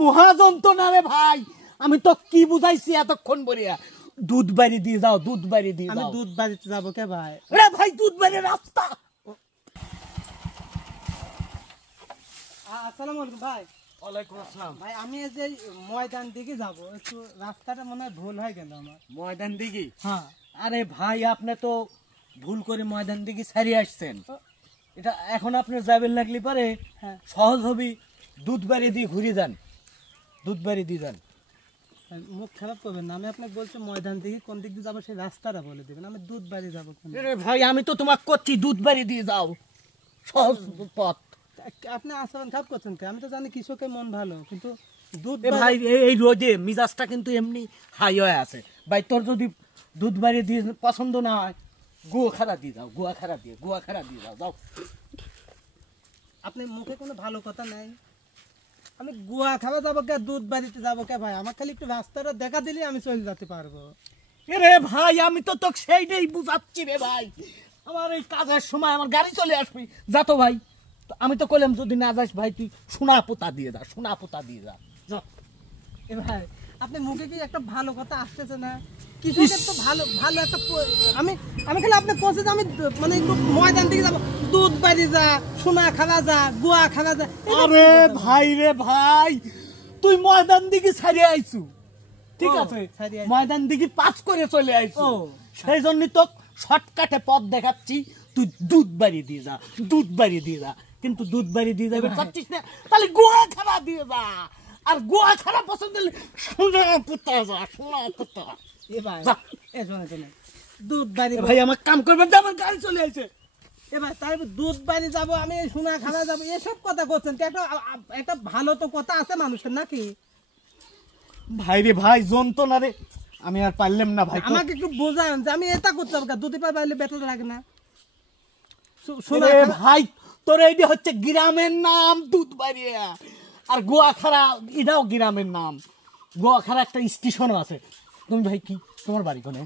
মহাযন্ত্রণা রে ভাই, আমি তো কি বুঝাইছি এতক্ষণ বলিয়া। দুধ বাড়ি দিয়ে যাও, দুধ বাড়ি দিয়ে যাও। আমি দুধ বাড়িতে যাবো কে ভাই? রে ভাই দুধ বাড়ি রাস্তা। আসসালামু আলাইকুম ভাই। ওয়ালাইকুম আসসালাম। ভাই আমি এই যে ময়দান দিকে যাব, একটু রাস্তাটা মনে হয় ভুল হয়ে গেল আমার। ময়দান দিঘি? হ্যাঁ। আরে ভাই আপনি তো ভুল করে ময়দান দিঘি ছাড়িয়ে আসছেন। এটা এখন আপনি যাবেন লাগলে পারে হ্যাঁ সহজ হবে, দুধ বাড়ি দিয়ে ঘুরে যান, দুধ বাড়ি দিয়ে যান। মুখ খারাপ করবেন না, আমি আপনাকে বলছি ময়দান দিকে কোন দিক দিয়ে যাবো সেই রাস্তাটা বলে দেবেন, আমি দুধ বাড়ি যাবো কোন দিকে। আরে ভাই আমি তো তোমাকে করছি দুধ বাড়ি দিয়ে যাও, সহজ পথ। আপনি আচরণ খারাপ করছেন কে? আমি তো জানি কৃষকের মন ভালো, কিন্তু দুধ ভাই এই রোদে মিজাজটা কিন্তু এমনি হাই হয়ে আছে ভাই। তোর যদি দুধ বাড়ি দিয়ে পছন্দ না হয়, গুয়া খারা দিয়ে যাও, গুয়া খারা দিয়ে যাও, যাও। আপনি মুখে কোনো ভালো কথা নাই। আমি গুয়া খাওয়া যাবো কে, দুধ বাড়িতে যাবো কে ভাই? আমার খালি একটু রাস্তাটা দেখা দিলে আমি চলে যেতে পারবো। রে ভাই আমি তো তোকে সেইটাই বুঝাচ্ছি রে ভাই। আমার এই কাজের সময় আমার গাড়ি চলে আসবি, যা তো ভাই। আমি তো কইলাম যদি না যাস ভাই তুই সোনা পোতা দিয়ে যা, সোনা পোতা দিয়ে যা। এ ভাই আপনি মুখে কি একটা ভালো কথা আসতেছে না? কৃষকের তো ভালো ভালো একটা আমি আমি খালি আপনি কোচে আমি মানে একটু ময়দান দিকে যাবো, দুধ বাড়ি যা, সোনা খাওয়া যা, গুয়া খাওয়া যা। আরে ভাই রে ভাই, তুই ময়দান দিকে ছাড়িয়ে আইছু, ঠিক আছে? ময়দান দিকে পাস করে চলে আইছু, সেই জন্য তো শর্টকাটে পথ দেখাচ্ছি। তুই দুধ বাড়ি দিয়ে যা, দুধ বাড়ি দিয়ে যা। কিন্তু দুধ বাড়ি দিয়ে যাবে চাচ্ছিস না, তাহলে গোয়া খারা দিয়ে যা। আর গোয়া খারা পছন্দ হলে সোনা পোতা যা, সোনা পোতা। এ ভাই এ শোনে দুধ বাড়ি ভাই আমার কাম করবেন, আমার গাড়ি চলে আইছে। এ ভাই তাই দুধ বাড়ি যাবো, আমি সোনা খাওয়া যাবো, এসব কথা করছেন? একটা একটা ভালো তো কথা আছে মানুষের নাকি? ভাই রে ভাই যন্ত্রণা রে, আমি আর পারলাম না ভাই। আমাকে একটু বোঝান যে আমি এটা করতে হবে, দুধ পাইলে বেতন লাগে না। ভাই তোর এইটা হচ্ছে গ্রামের নাম দুধ বাড়িয়া, আর গোয়াখাড়া এটাও গ্রামের নাম। গোয়াখাড়া একটা স্টেশনও আছে। তুমি ভাই কি তোমার বাড়ি কোনে?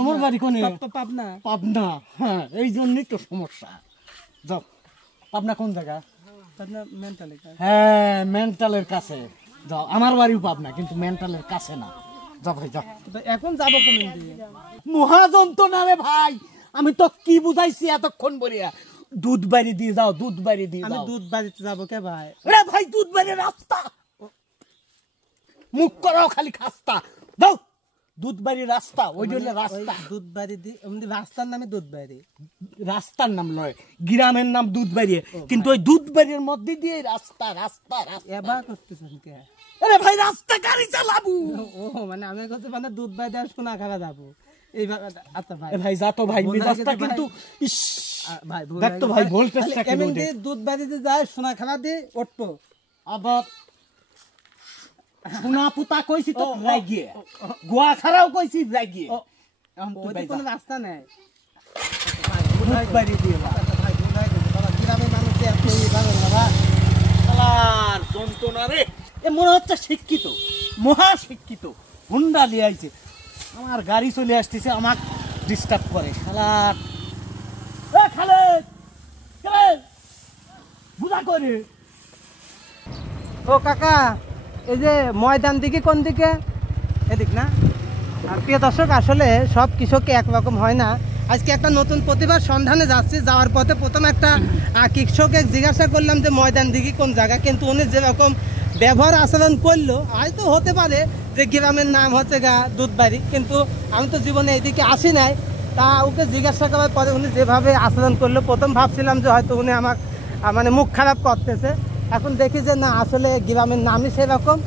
তোমার বাড়ি কোনে? পাবনা। পাবনা? হ্যাঁ এই জন্যই তো সমস্যা। যাও, পাবনা কোন জায়গা? পাবনা মেন্টালি। হ্যাঁ মেন্টালের কাছে যাও। আমার বাড়িও পাবনা, কিন্তু মেন্টালের কাছে না। যাও ভাই যাও। এখন যাবো কোন দিকে? মহাযন্ত্রণা রে ভাই, আমি তো কি বুঝাইছি এতক্ষণ বলিয়া। দুধ বাড়ি দিয়ে যাও, দুধ বাড়ি দিয়ে আমি যাও। দুধ বাড়িতে যাবো কে ভাই? রে ভাই দুধ বাড়ি রাস্তা, মুখ করাও খালি খাস্তা। যাও, দুধ বাড়ি রাস্তা, ওই জন্য রাস্তা। দুধ বাড়ি রাস্তার নামে দুধ বাড়ি, রাস্তার নাম নয়, গ্রামের নাম দুধ বাড়ি, কিন্তু ওই দুধ বাড়ির মধ্যে দিয়ে রাস্তা রাস্তা রাস্তা। এবার করতেছেন কে? আরে ভাই রাস্তা গাড়ি চালাবো। ও মানে আমি করতে মানে দুধ বাড়ি আর সোনা খাওয়া যাবো এইভাবে। আচ্ছা ভাই ভাই যা তো ভাই, মেজাজটা কিন্তু ইস ভাই দেখ তো ভাই ভোল্টেজটা কেমন। দুধ বাড়িতে যায় সোনা খাওয়া দিয়ে উঠবো, আবার সোনা পুতা কইছি তো লাগিয়ে, গোয়া খারাও কইছি লাগিয়ে। ওই কোনো রাস্তা নেই। দুধ বাড়ি দিয়ে গ্রামের মানুষ এত ভালো বাবা যন্ত্রণা রে। এ মনে হচ্ছে শিক্ষিত, মহা শিক্ষিত, হুন্ডা নিয়ে আইছে। আমার গাড়ি চলে আসতেছে, আমার ডিস্টার্ব করে শালার। খালেদ বুঝা করে। ও কাকা, এই যে ময়দান দিকে কোন দিকে? এদিক না? আর প্রিয় দর্শক, আসলে সব কৃষককে একরকম হয় না। আজকে একটা নতুন প্রতিভার সন্ধানে যাচ্ছি। যাওয়ার পথে প্রথম একটা কৃষককে জিজ্ঞাসা করলাম যে ময়দান দিকে কোন জায়গা, কিন্তু উনি যেরকম ব্যবহার আচরণ করলো, হয়তো হতে পারে যে গ্রামের নাম হচ্ছে দুধবাড়ি, কিন্তু আমি তো জীবনে এইদিকে আসি নাই। তা ওকে জিজ্ঞাসা করার পরে উনি যেভাবে আচরণ করলো, প্রথম ভাবছিলাম যে হয়তো উনি আমার মানে মুখ খারাপ করতেছে। এখন দেখি যে না, আসলে গ্রামের নামই সেরকম।